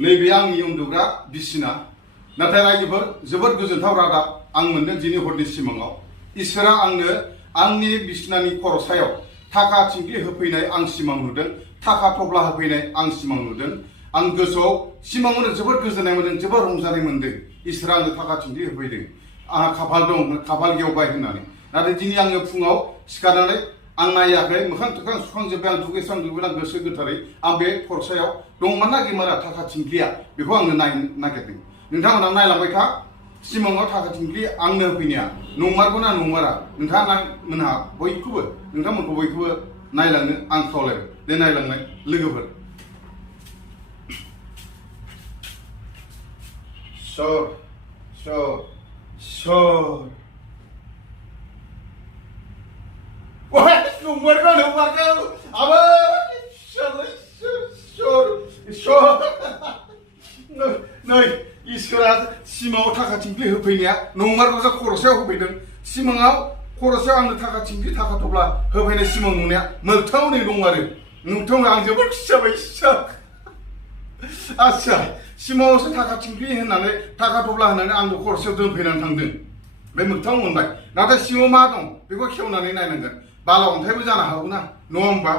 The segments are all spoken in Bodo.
नैबे आंनि उन्दुग्रा बिसिना नाथाय रायजोफोर जोबोद गोजोनथाव रादाब आं मोनदों दिनै हरनि सिमाङाव इसोरा आंनो आंनि बिसिनानि खर' सायाव थाखा थिंख्लि होफैनाय आं सिमां नुदों थाखा थफ्ला होफैनाय आं सिमां नुदों आं गोसोआव सिमाङावनो जोबोद गोजोननाय मोनदों जोबोद रंजानाय मोनदों इसोरा आंनो थाखा थिंख्लि होफैदों आंहा खाफाल दं खाफाल गेवबाय होननानै नाथाय दिनै आङो फुङाव सिखारनानै आं नायाखै मोखां थोखां सुखांजोब्बाय आं दुगैस्रां दुगैना गोसो गोथारै आं बे खरसायाव दंमारा गैमारा थाखा थिंख्लिया बेखौ आंनो नायनो नागिरदों नोंथांमोना नायलांबाय था सिमाङाव थाखा थिंख्लि आंनो होफैनाया नंमारगौना नंमारा नोंथाङा मोनहा नोंथांमोनखौ बयखौबो नायलांनो आं खावलायबाय दे नायलांनाय लोगोफोर नंमारगौ आबै नै इसोरा सिमाङाव थाखा थिंख्लि होफैनाया नंमारगौ खरसायाव होफैदों सिमाङाव खरसायाव आंनो थाखा थिंख्लि थाखा थफ्ला होफैनाय सिमां नुनाया मोगथाङाव नै दं आरो नोंथांमोन आं जोबोद खुसि जाबाय आच्छा सिमाङावसो थाखा थिंख्लि होननानै थाखा थफ्ला होननानै आंखौ खरसायाव दोनफैनानै थांदों बे मोगथाङाव मोनबाय नाथाय सिङाव मा दं बेखौ खेवनानै नायनांगोन बाला अन्थाइबो जानो हागौ ना नङा होमबा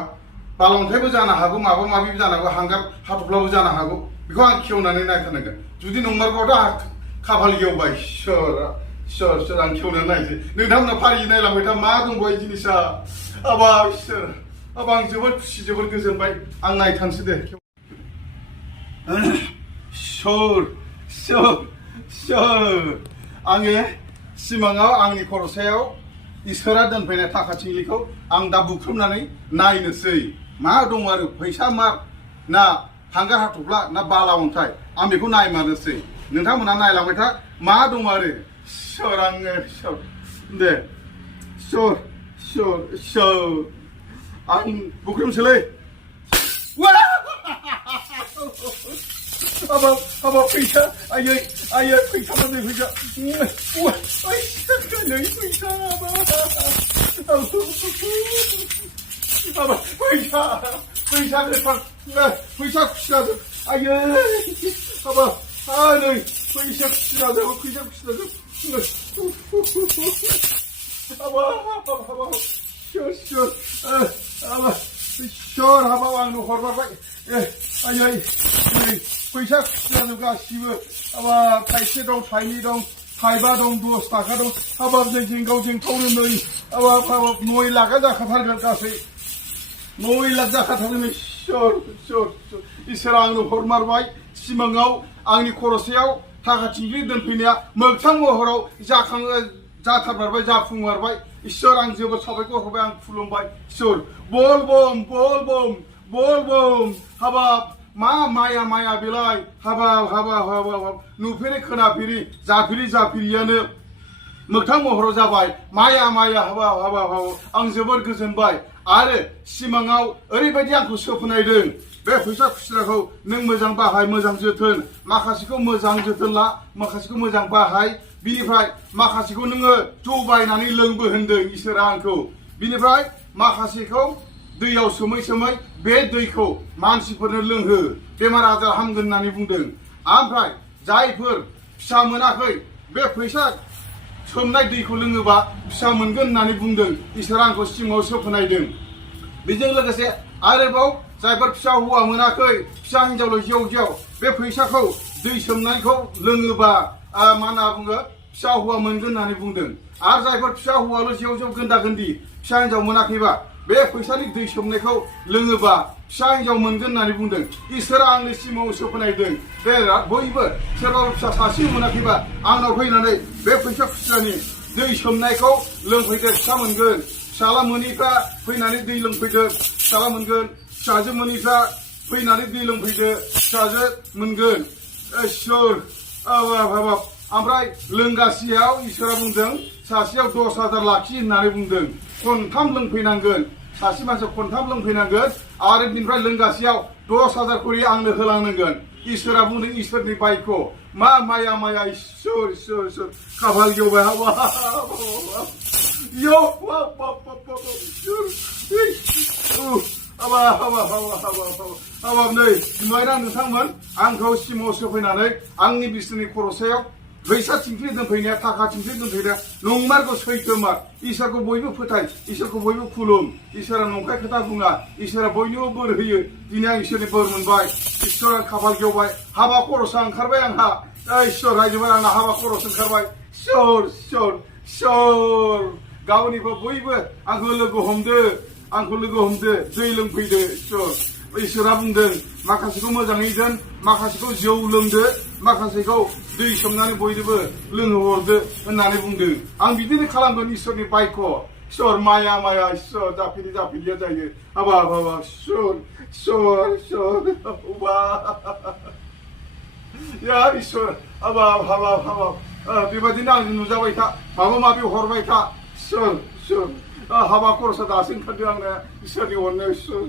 बाला अन्थाइबो जानो हागौ माबा माबिबो जानो हागौ हांगार हाथफ्लाबो जानो हागौ बेखौ आं खेवनानै नायथारनांगोन जुदि नंमारगौथ' खाफाल गेवबाय सोर आं खेवनानै नायसै नोंथांमोना फारियै नायलांबाय था मा दं बय जिनिसा आबा इसोर आबा आं जोबोद खुसि जोबोद गोजोनबाय आं नायथानसै दे आङो सिमाङाव आंनि खरसायाव इसोरा दोनफैनाय थाखा थिंख्लिखौ आं दा बुख्रुबनानै नायनोसै मा दं आरो फैसा मार ना हांगार हाथफ्ला ना बाला अन्थाइ आं बेखौ नायमारनोसै नोंथांमोना नायलांबाय था मा दं आरो आङो दे आं बुख्रुबनोसैलै हाबा फैसा आयै फैसा नै फैसा नै फैसा फैसा गोथां फैसा खुस्रा आयै हाबा नै फैसा खुस्रा फैसा खुस्रा सोर हाबाव आंनो हरबाय आयै फैसा खुस्रा गासिबो हाबा थाइसे दं थाइनै दं थाइबा दं 10 थाखा दं हाबाब नै जेंगाव जेंथावनो नै हाबाब 9 लाखा जाखाथारगोन गासै 9 लाख जाखाथारगोन इसोरा आंनो हरमारबाय सिमाङाव आंनि खरसायाव थाखा थिंख्लि दोनफैनाया मोगथां महराव जाथारमारबाय जाफुंमारबाय इसोर आं जोबोद साबायखर होबाय आं खुलुमबाय इसोर बल बम हाबाब मा माया बेलाय हाबाब नुफेरै खोनाफेरि जाफेरियानो मोगथां महराव जाबाय माया हाबाब आं जोबोद गोजोनबाय आरो सिमाङाव ओरैबायदि आंखौ सोफोनायदों बे फैसा खुस्राखौ नों मोजां बाहाय मोजां जोथोन माखासेखौ मोजां जोथोन ला माखासेखौ मोजां बाहाय बिनिफ्राय माखासेखौ नोङो जौ बायनानै लोंबो होनदों इसोरा आंखौ बिनिफ्राय माखासेखौ दैयाव सोमै बे दैखौ मानसिफोरनो लोंहो बेमार आजार हामगोन होननानै बुंदों ओमफ्राय जायफोर फिसा मोनाखै बे फैसा सोमनाय दैखौ लोङोबा फिसा मोनगोन होननानै बुंदों इसोरा आंखौ सिमाङाव सोफोनायदों बेजों लोगोसे आरोबाव जायफोर फिसा हौवा मोनाखै फिसा हिनजावल' जेव बे फैसाखौ दै सोमनायखौ लोङोबा मा होनना बुङो फिसा हौवा मोनगोन होननानै बुंदों आरो जायफोर फिसा हौवाल' जेव गोन्दा गोन्दी फिसा हिनजाव मोनाखैबा बे फैसानि दै सोमनायखौ लोङोबा फिसा हिनजाव मोनगोन होननानै बुंदों इसोरा आंनि सिमाङाव सोफोनायदों बे बयबो सोरबाबो फिसा सासे मोनाखैबा आंनाव फैनानै बे फैसा खुस्रानि दै सोमनायखौ लोंफैदो फिसा मोनगोन फिसाला मोनैफ्रा फैनानै दै लोंफैदो फिसाला मोनगोन फिसाजो मोनैफ्रा फैनानै दै लोंफैदो फिसाजो मोनगोन इसोर हाबाब ओमफ्राय लोंगासेयाव इसोरा बुंदों सासेयाव 10,000 लाखि होननानै बुंदों खनथाम लोंफैनांगोन सासे मानसिया खनथाम लोंफैनांगोन आरो बिनिफ्राय लोंगासेयाव 10,000 खरि आंनो होलांनांगोन इसोरा बुंदों इसोरनि बायख' मा माया इसोर खाफाल गेवबाय हाबाब नै जुमायना नोंथांमोन आंखौ सिमावसो फैनानै आंनि बिसिनि खर'सायाव फैसा थिंख्लि दोनफैनाया थाखा थिंख्लि दोनफैनाया नंमारगौ सैथोमार इसोरखौ बयबो फोथाय इसोरखौ बयबो खुलुम इसोरा नंखाय खोथा बुङा इसोरा बयनोबो बोर होयो दिनै आं इसोरनि बोर मोनबाय इसोरा खाफाल गेवबाय हाबा खर'सा ओंखारबाय आंहा इसोर रायजोबाय आंना हाबा खर'स ओंखारबाय सोर गाबोननिफ्राय बयबो आंखौ लोगो हमदो दै लोंफैदो इसोरा बुंदों माखासेखौ मोजाङै दोन माखासेखौ जौ लोंदो माखासेखौ दै सोमनानै बयनोबो लोंहोहरदो होननानै बुंदों आं बिदिनो खालामगोन इसोरनि बायख' इसोर माया इसोर जाफिरिया जायो हाबाब सोर या इसोर हाबाब बेबायदिनो आंजों नुजाबाय था माबा माबि हरबाय था सोर हाबा खरसा दासो ओंखारदों आंना इसोरनि अननायाव सोर